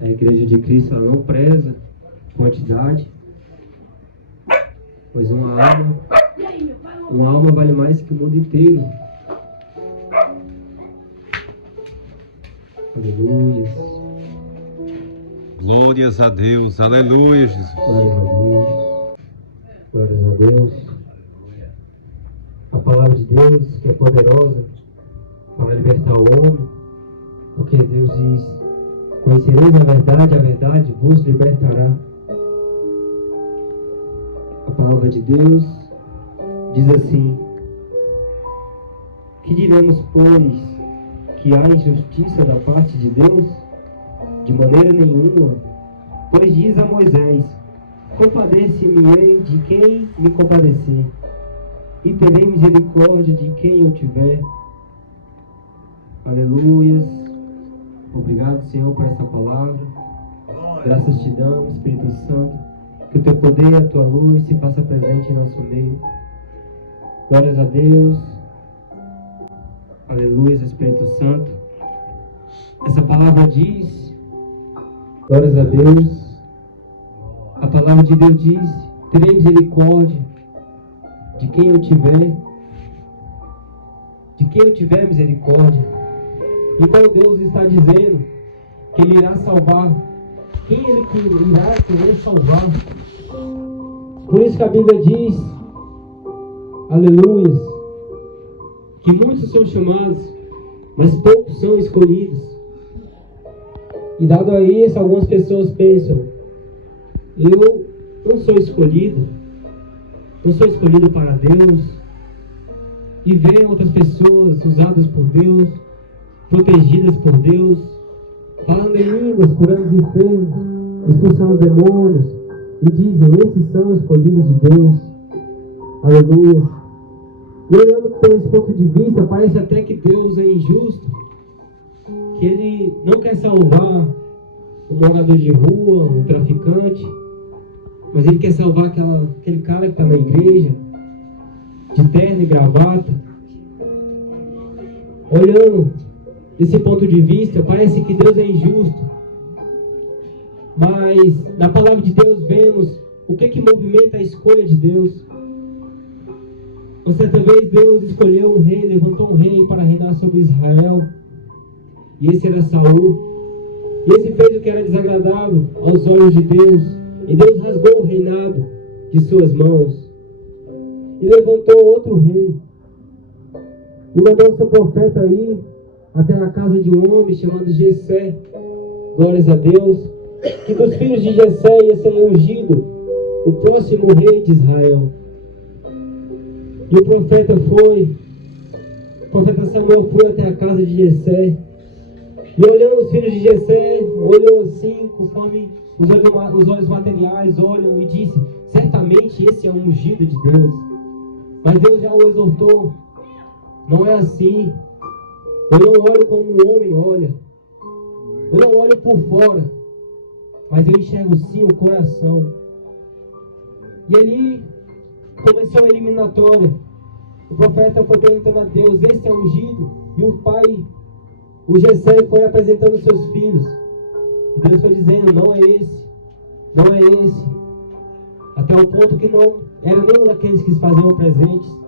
A Igreja de Cristo, ela não preza quantidade, pois uma alma vale mais que o mundo inteiro. Aleluia. Glórias a Deus, aleluia, Jesus. Glórias a Deus. Glórias a Deus. A palavra de Deus, que é poderosa para libertar o homem, porque Deus diz: conhecereis a verdade vos libertará. A palavra de Deus diz assim: que diremos, pois, que há injustiça da parte de Deus? De maneira nenhuma, pois diz a Moisés: compadece-me-ei de quem me compadecer, e terei misericórdia de quem eu tiver. Aleluias. Obrigado, Senhor, por essa palavra. Graças te damos, Espírito Santo, que o teu poder e a tua luz se faça presente em nosso meio. Glórias a Deus. Aleluias, Espírito Santo. Essa palavra diz: glórias a Deus. A palavra de Deus diz: terei misericórdia de quem eu tiver. De quem eu tiver misericórdia. Então Deus está dizendo que Ele irá salvar quem Ele irá querer salvar. Por isso que a Bíblia diz, aleluia, que muitos são chamados, mas poucos são escolhidos. E dado a isso, algumas pessoas pensam: eu não sou escolhido para Deus. E veem outras pessoas usadas por Deus, protegidas por Deus, falando em línguas, curando os enfermos, expulsando os demônios, e dizem: esses são escolhidos de Deus. Aleluia. E olhando por esse ponto de vista, parece até que Deus é injusto, que Ele não quer salvar um morador de rua, um traficante, mas Ele quer salvar aquele cara que está na igreja, de terno e gravata. Olhando desse ponto de vista, parece que Deus é injusto. Mas na palavra de Deus vemos o que movimenta a escolha de Deus. Uma certa vez Deus escolheu um rei, levantou um rei para reinar sobre Israel. E esse era Saul. E esse fez o que era desagradável aos olhos de Deus. E Deus rasgou o reinado de suas mãos. E levantou outro rei. E mandou o seu profeta ir até a casa de um homem chamado Jessé. Glórias a Deus. Que dos filhos de Jessé ia ser ungido o próximo rei de Israel. E o profeta Samuel foi até a casa de Jessé. E olhando os filhos de Jessé, olhou assim, conforme os olhos materiais olham, e disse: certamente esse é o ungido de Deus. Mas Deus já o exortou: não é assim. Eu não olho como um homem olha. Eu não olho por fora, mas eu enxergo sim o coração. E ali começou a eliminatória. O profeta foi perguntando a Deus: esse é o ungido? E o pai, o Jessé, foi apresentando os seus filhos. E Deus foi dizendo: não é esse, não é esse. Até o ponto que não era nenhum daqueles que se faziam presentes.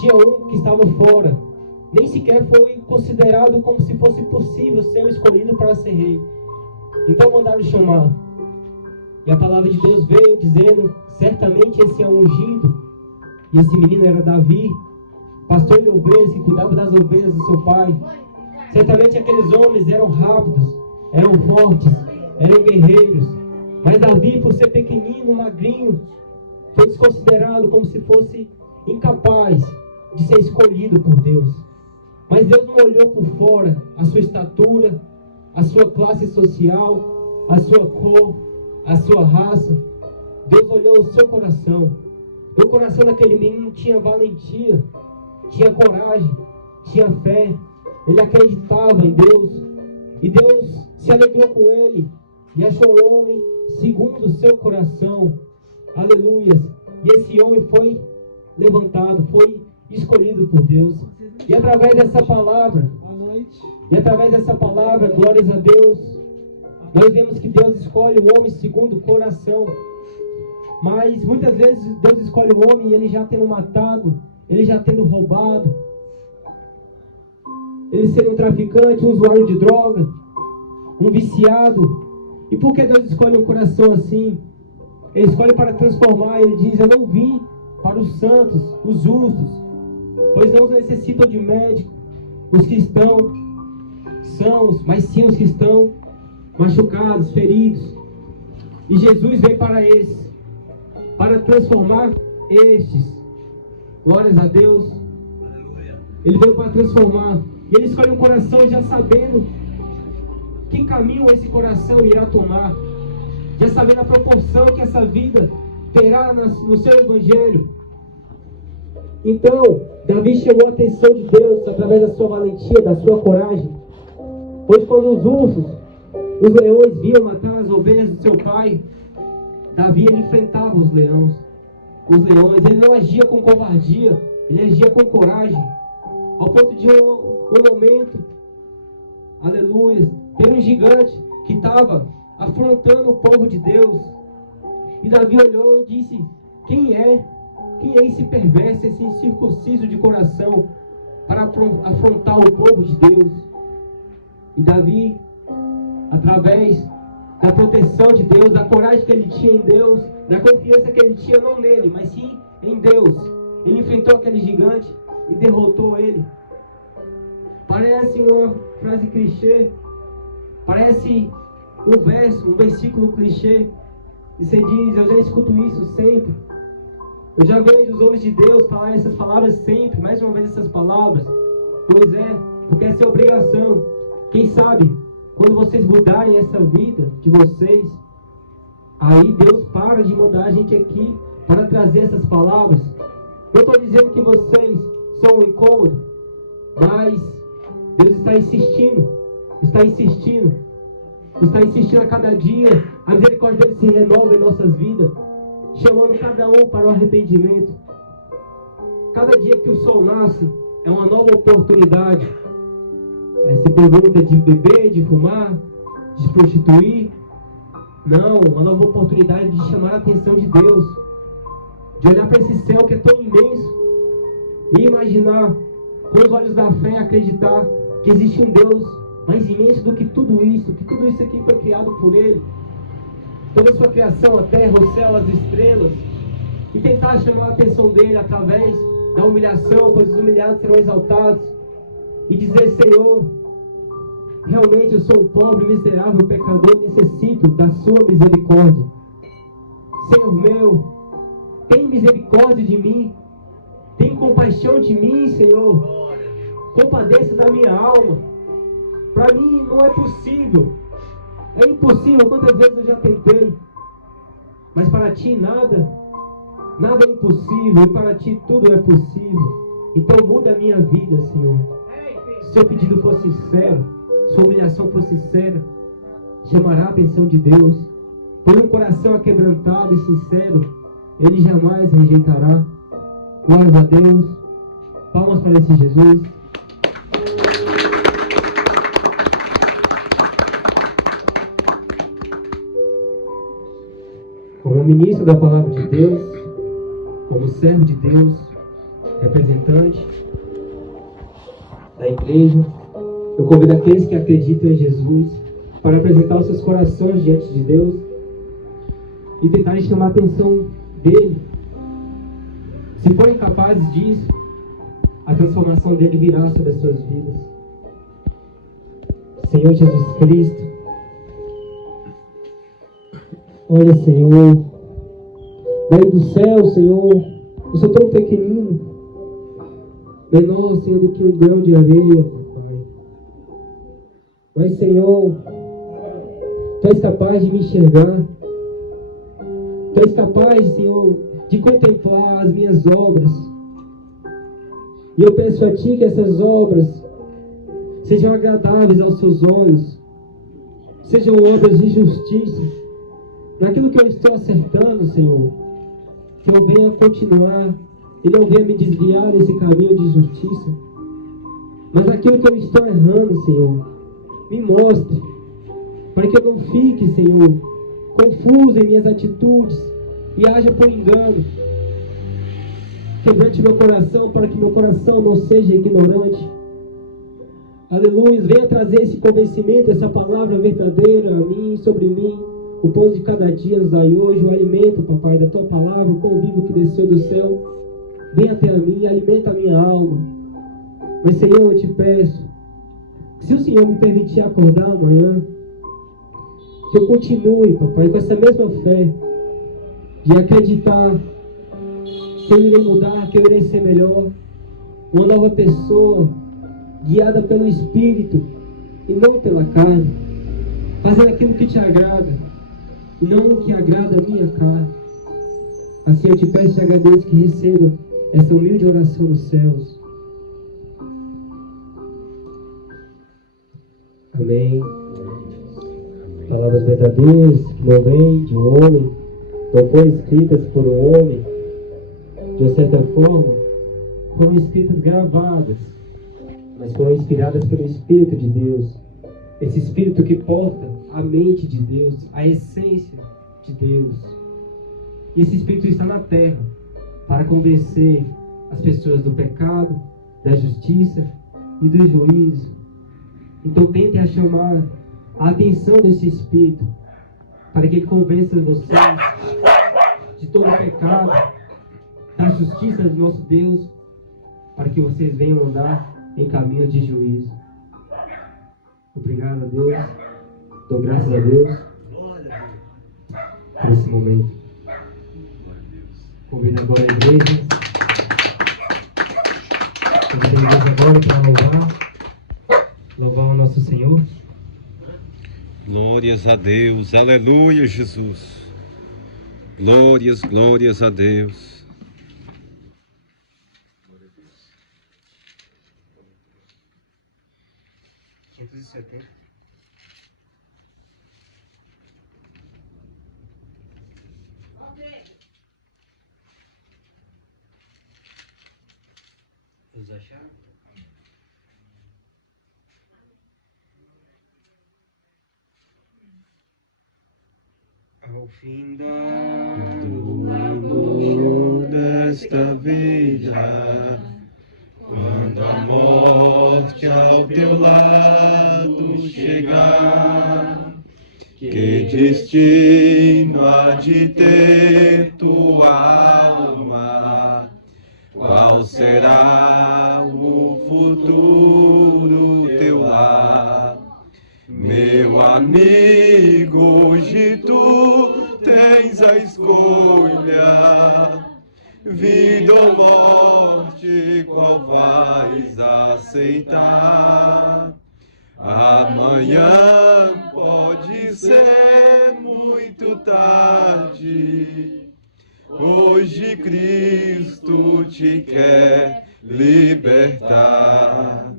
Tinha um que estava fora. Nem sequer foi considerado como se fosse possível ser escolhido para ser rei. Então mandaram chamar. E a palavra de Deus veio dizendo: certamente esse é o ungido. E esse menino era Davi, pastor de ovelhas, que cuidava das ovelhas do seu pai. Certamente aqueles homens eram rápidos, eram fortes, eram guerreiros. Mas Davi, por ser pequenino, magrinho, foi desconsiderado como se fosse incapaz de ser escolhido por Deus. Mas Deus não olhou por fora a sua estatura, a sua classe social, a sua cor, a sua raça. Deus olhou o seu coração. No coração daquele menino tinha valentia, tinha coragem, tinha fé. Ele acreditava em Deus. E Deus se alegrou com ele e achou um homem segundo o seu coração. Aleluias. E esse homem foi levantado, foi escolhido por Deus. E através dessa palavra, noite. E através dessa palavra, glórias a Deus, nós vemos que Deus escolhe o homem segundo o coração. Mas muitas vezes Deus escolhe o homem e ele já tendo matado, ele já tendo roubado, ele sendo um traficante, um usuário de droga, um viciado. E por que Deus escolhe um coração assim? Ele escolhe para transformar. Ele diz: eu não vim para os santos, os justos, pois não necessitam de médico os que estão sãos, mas sim os que estão machucados, feridos. E Jesus veio para esses, para transformar estes. Glórias a Deus. Ele veio para transformar. E ele escolhe um coração já sabendo que caminho esse coração irá tomar, já sabendo a proporção que essa vida terá no seu evangelho. Então, Davi chamou a atenção de Deus através da sua valentia, da sua coragem. Pois quando os ursos, os leões viam matar as ovelhas do seu pai, Davi ele enfrentava os leões. Ele não agia com covardia, ele agia com coragem. Ao ponto de um momento, aleluia, ter um gigante que estava afrontando o povo de Deus. E Davi olhou e disse: quem é esse perverso, esse incircunciso de coração para afrontar o povo de Deus? E Davi, através da proteção de Deus, da coragem que ele tinha em Deus, da confiança que ele tinha não nele, mas sim em Deus, ele enfrentou aquele gigante e derrotou ele. Parece uma frase clichê, parece um versículo clichê, e você diz: eu já escuto isso sempre, eu já vejo os homens de Deus falar essas palavras sempre, mais uma vez essas palavras. Pois é, porque essa é a obrigação. Quem sabe, quando vocês mudarem essa vida de vocês, aí Deus para de mandar a gente aqui para trazer essas palavras. Eu estou dizendo que vocês são um incômodo, mas Deus está insistindo a cada dia. A misericórdia dele se renova em nossas vidas, chamando cada um para o arrependimento. Cada dia que o sol nasce é uma nova oportunidade. Aí você pergunta: de beber, de fumar, de se prostituir? Não, uma nova oportunidade de chamar a atenção de Deus, de olhar para esse céu que é tão imenso e imaginar, com os olhos da fé, acreditar que existe um Deus mais imenso do que tudo isso, que tudo isso aqui foi criado por Ele. Toda a sua criação, a terra, o céu, as estrelas, e tentar chamar a atenção dele através da humilhação, pois os humilhados serão exaltados, e dizer: Senhor, realmente eu sou um pobre, miserável, pecador, necessito da sua misericórdia. Senhor meu, tem misericórdia de mim, tem compaixão de mim, Senhor, compadeça da minha alma. Para mim não é possível, é impossível. Quantas vezes eu já tentei, mas para ti nada é impossível, e para ti tudo é possível. Então muda a minha vida, Senhor. Se seu pedido for sincero, sua humilhação for sincera, chamará a atenção de Deus. Pois um coração aquebrantado e sincero, Ele jamais rejeitará. Glórias a Deus. Palmas para esse Jesus. Como ministro da palavra de Deus, como servo de Deus, representante da igreja, eu convido aqueles que acreditam em Jesus para apresentar os seus corações diante de Deus e tentarem chamar a atenção dele. Se forem capazes disso, a transformação dele virá sobre as suas vidas. Senhor Jesus Cristo, olha, Senhor, daí do céu, Senhor, eu sou tão pequenino, menor, Senhor, do que um grão de areia, papai. Mas, Senhor, Tu és capaz de me enxergar. Tu és capaz, Senhor, de contemplar as minhas obras. E eu peço a Ti que essas obras sejam agradáveis aos Seus olhos, sejam obras de justiça. Naquilo que eu estou acertando, Senhor, que eu venha continuar e não venha me desviar desse caminho de justiça. Mas aquilo que eu estou errando, Senhor, me mostre, para que eu não fique, Senhor, confuso em minhas atitudes e haja por engano. Quebrante meu coração, para que meu coração não seja ignorante. Aleluia, venha trazer esse convencimento, essa palavra verdadeira a mim, sobre mim. O pão de cada dia nos dai hoje, o alimento, papai, da tua palavra, o pão vivo que desceu do céu. Venha até a mim, alimenta a minha alma. Mas, Senhor, eu te peço, que se o Senhor me permitir acordar amanhã, que eu continue, papai, com essa mesma fé, de acreditar que eu irei mudar, que eu irei ser melhor, uma nova pessoa, guiada pelo Espírito e não pela carne, fazendo aquilo que te agrada e não o que agrada a minha carne. Assim eu te peço e te agradeço que receba essa humilde oração nos céus. Amém. Palavras verdadeiras que não vêm de um homem, não foram escritas por um homem, de uma certa forma, foram escritas gravadas, mas foram inspiradas pelo Espírito de Deus. Esse Espírito que porta a mente de Deus, a essência de Deus. E esse Espírito está na terra para convencer as pessoas do pecado, da justiça e do juízo. Então tentem a chamar a atenção desse Espírito para que ele convença vocês de todo o pecado, da justiça do nosso Deus, para que vocês venham andar em caminhos de juízo. Obrigado a Deus, dou graças a Deus por esse momento. Convido agora a igreja. Convido a igreja agora para louvar o nosso Senhor. Glórias a Deus, aleluia, Jesus. Glórias, glórias a Deus. Os acharam? Ao findar o labor desta vida, quando a morte ao teu lado chegar, que destino há de ter tua alma? Qual será o futuro teu lar? Meu amigo, hoje tu tens a escolha, vida ou morte, qual vais aceitar? Amanhã pode ser muito tarde, hoje Cristo te quer libertar.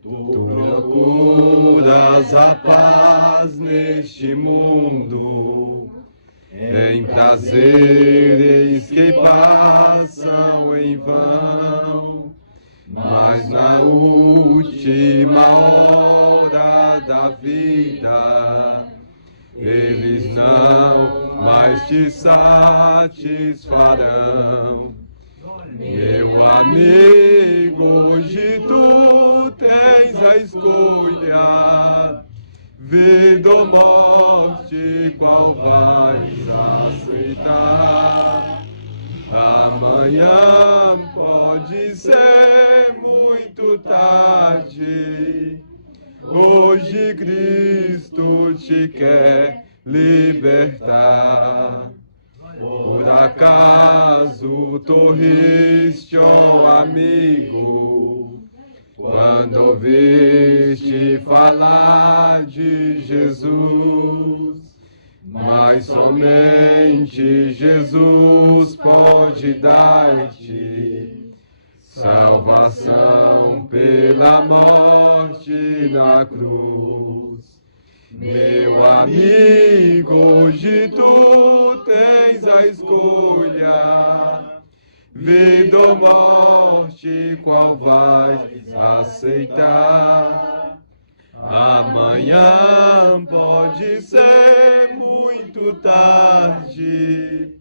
Tu procuras a paz neste mundo, em prazeres que passam em vão, mas na última hora da vida, eles não mais te satisfarão. Meu amigo, hoje tu tens a escolha, vida ou morte, qual vais aceitar? Amanhã pode ser muito tarde, hoje Cristo te quer libertar. Por acaso torriste, ó amigo, quando ouviste falar de Jesus? Mas somente Jesus pode dar-te salvação pela morte na cruz. Meu amigo, hoje tu tens a escolha, vida ou morte, qual vais aceitar? Amanhã pode ser muito tarde.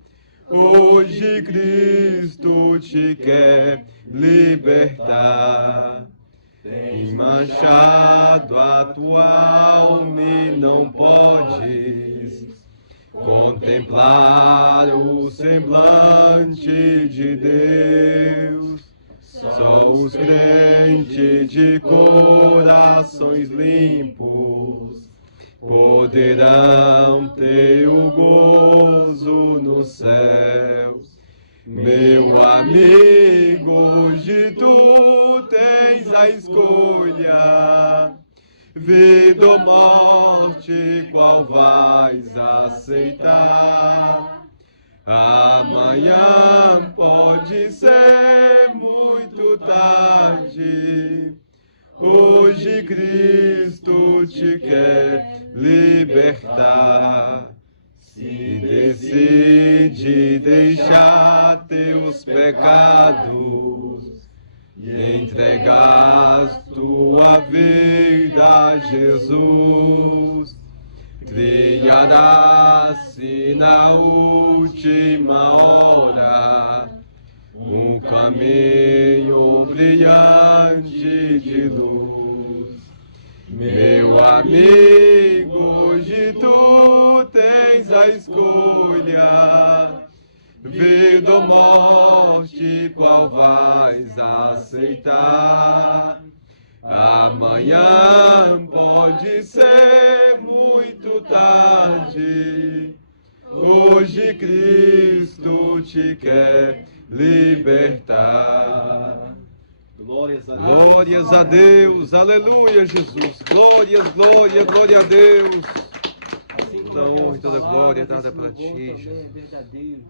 Hoje Cristo te quer libertar. Tem manchado a tua alma e não podes contemplar o semblante de Deus. Só os crentes de corações limpos poderão ter o gozo nos céus. Meu amigo, hoje tu tens a escolha, vida ou morte, qual vais aceitar? Amanhã pode ser muito tarde. Hoje Cristo te quer libertar. Se decide deixar teus pecados e entregar tua vida a Jesus, trilharás-se na última hora um caminho brilhante de luz. Meu amigo, hoje tu tens a escolha, vida ou morte, qual vais aceitar? Amanhã pode ser muito tarde. Hoje Cristo te quer libertar. Glórias a Deus. Glórias a Deus. Aleluia, Jesus. Glórias, glória, glória a Deus. Assim como Toda honra e toda glória dada para para ti, é Jesus. verdadeiro.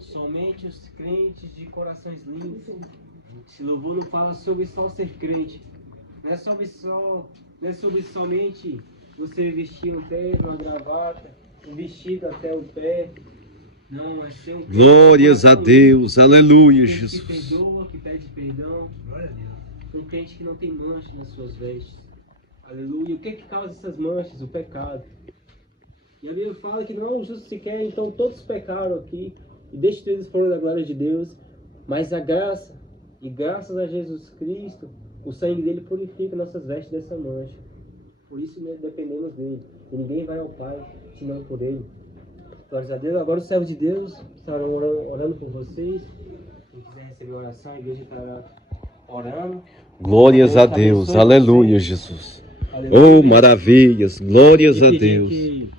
Somente os crentes de corações limpos. Esse louvor não fala sobre só ser crente. Não é sobre somente você vestir um terno, uma gravata, um vestido até o pé. Não, é ser um crente de Glórias a coração limpo. Deus. Aleluia, Um crente que Jesus. perdoa, que pede perdão. Glória a Deus. Um crente que não tem mancha nas suas vestes. Aleluia. O que é que causa essas manchas? O pecado. E a Bíblia fala que não há um justo sequer, então todos pecaram aqui e destituídos foram da glória de Deus. Mas a graça, e graças a Jesus Cristo, o sangue dele purifica nossas vestes dessa mancha. Por isso nós dependemos dele. E ninguém vai ao Pai senão por ele. Glórias a Deus. Agora os servos de Deus estarão orando por vocês. Quem quiser receber oração, a igreja estará orando. Glórias a Deus. Aleluia, Jesus. Oh, maravilhas. Glórias a Deus. Que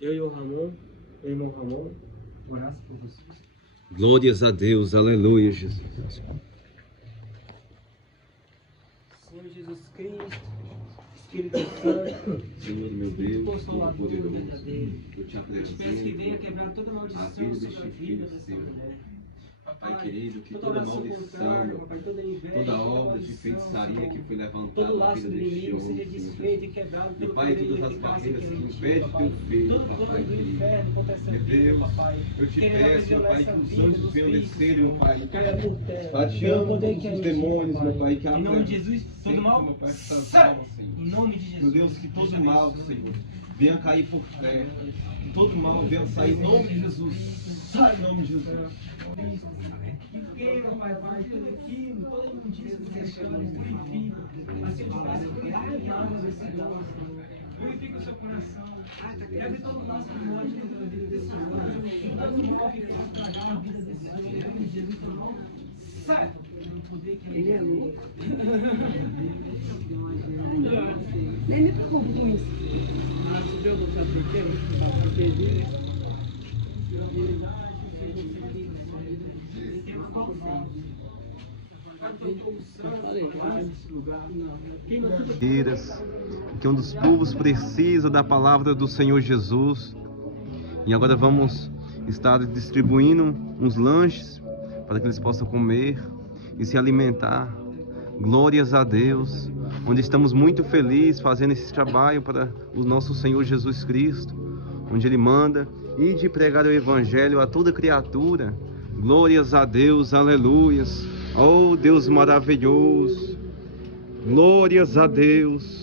eu e o irmão Ramon, orasse por vocês. Glórias a Deus. Aleluia, Jesus. Senhor Jesus Cristo, Espírito Santo, Senhor, meu Deus, Consolador Todo-Poderoso, verdadeiro. eu te Eu te peço que venha apresento quebrar toda a maldição vida sobre deste a vida filho dessa seu. mulher. Pai querido, que toda toda oração contrária, maldição, papai, toda inveja, toda obra de maldição, feitiçaria Senhor, que foi todo levantada na laço vida do deste inimigo homem, seja Senhor desfeito e Jesus. quebrado Meu pelo Pai, poder e todas as eficácia barreiras que é antigo, impedem papai. teu feito, Todo papai plano do querido. inferno contra essa Meu vida, Deus, papai. eu te Querendo peço, meu aprisionar Pai, essa que os vida anjos nos venham vícios, descer, meu Senhor. Pai. Caia por terra. Tateando Pelo poder todos que é os antigo, demônios, meu Pai, que Em nome de Jesus, todo sempre, mal, meu Pai, essas sai! almas, Senhor. Em nome de Jesus. Meu Deus, que todo Deus mal, abençoe. Senhor, venha cair por terra. Todo mal venha sair em nome de Jesus. Sai em nome de Jesus. Que queima, Pai, tudo aquilo, toda imundícia do pecado, purifica. Assim eu te peço, purifica a alma desse irmão, purifica o seu coração. Quebre todo o laço de morte dentro da vida desse homem. Todo o mal que quer estragar a vida desse homem, em nome de Jesus, todo mal. Sai! Ele é louco. Nem me preocupo com isso. Ah, se Deus não sabe por quê? Para proteger. Que um dos povos precisa da palavra do Senhor Jesus. E agora vamos estar distribuindo uns lanches para que eles possam comer e se alimentar. Glórias a Deus, onde estamos muito felizes fazendo esse trabalho para o nosso Senhor Jesus Cristo, onde Ele manda ir de pregar o Evangelho a toda criatura. Glórias a Deus, aleluias. Oh, Deus maravilhoso. Glórias a Deus.